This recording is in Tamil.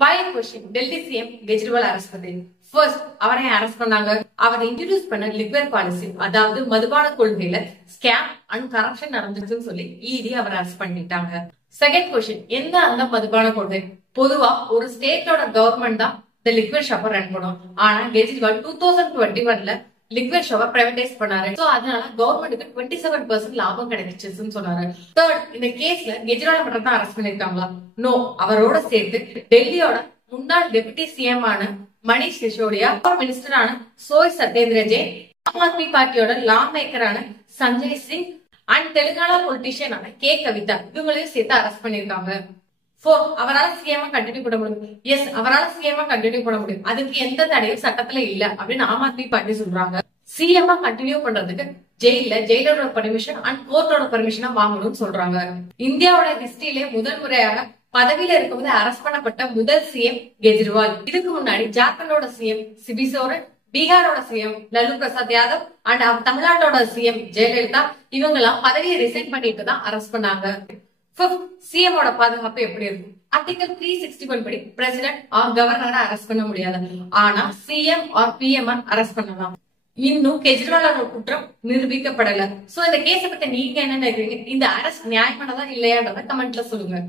Final question. Delhi CM Kejriwal arrest பண்ணி ஃபர்ஸ்ட் அவரை அரெஸ்ட் பண்ணாங்க. அவரை இன்ட்ரோடியூஸ் பண்ண லிக்வர் பாலிசி, அதாவது மதுபான கொள்கையில ஸ்கேம் அண்ட் கரப்ஷன் நடந்துச்சுன்னு சொல்லி இடி அவரை அரெஸ்ட் பண்ணிட்டாங்க. Second question. எந்த அந்த மதுபான கொள்கை? பொதுவா ஒரு ஸ்டேட்டோட கவர்மெண்ட் தான் இந்த லிக்விட் ஷாப்பை ரன் பண்ணும். ஆனா கெஜ்ரிவால் 2021ல லிக்விட் ஷாப்பை பிரைவேடைஸ் பண்ணாரு. சோ அதனால கவர்மெண்ட்டுக்கு 27% லாபம் கிடைச்சிச்சுன்னு சொன்னாரு. தேர்ட், இந்த கேஸ்ல கெஜ்ரிவால் மட்டும் தான் அரெஸ்ட் பண்ணிருக்காங்களா? நோ, அவரோட சேர்த்து டெல்லியோட முன்னாள் டெபுட்டி சிஎம் ஆன மணிஷ் சிசோடியா, மினிஸ்டரான சோய் சத்யேந்திர ஜெயின், ஆம் ஆத்மி பார்ட்டியோட லா மேக்கரான சஞ்சய் சிங் அண்ட் தெலுங்கானா பொலிட்டிஷியனான கே கவிதா இவங்களையும் சேர்த்து அரெஸ்ட் பண்ணிருக்காங்க. அவரால் சிஎம் கண்டினியூ பண்ண முடியும். எஸ், அவரால் சிஎம் கண்டினியூ பண்ண முடியும். அதுக்கு எந்த தடையும் சட்டத்துல இல்ல அப்படின்னு ஆம் ஆத்மி பார்ட்டி சொல்றாங்க. சிஎம் கண்டினியூ பண்றதுக்கு ஜெயிலோட பர்மிஷன் அண்ட் கோர்ட்டோட பர்மிஷனா வாங்கணும்னு சொல்றாங்க. இந்தியாவோட ஹிஸ்டரியிலே முதல் முறையாக பதவியில இருக்கும்போது அரெஸ்ட் பண்ணப்பட்ட முதல் சிஎம் கெஜ்ரிவால். இதுக்கு முன்னாடி ஜார்க்கண்டோட சிஎம் சிபி சோரன், பீகாரோட சிஎம் லல்லு பிரசாத் யாதவ் அண்ட் தமிழ்நாட்டோட சிஎம் ஜெயலலிதா இவங்க எல்லாம் பதவியை ரிசைன் பண்ணிட்டு தான் அரெஸ்ட் பண்ணாங்க. சிஎம் ஓட பாதுகாப்பு எப்படி இருக்கும்? ஆர்டிகல் 361 படி பிரசிடென்ட் ஆர் கவர்னரை அரெஸ்ட் பண்ண முடியாது. ஆனா சிஎம் ஆர் பிஎம் அரெஸ்ட் பண்ணலாம். இன்னும் கெஜ்ரிவாலோட குற்றம் நிரூபிக்கப்படல. சோ இந்த கேஸ பத்தி நீங்க என்ன நினைக்கிறீங்க? இந்த அரெஸ்ட் நியாயமானதா இல்லையான்றத கமெண்ட்ல சொல்லுங்க.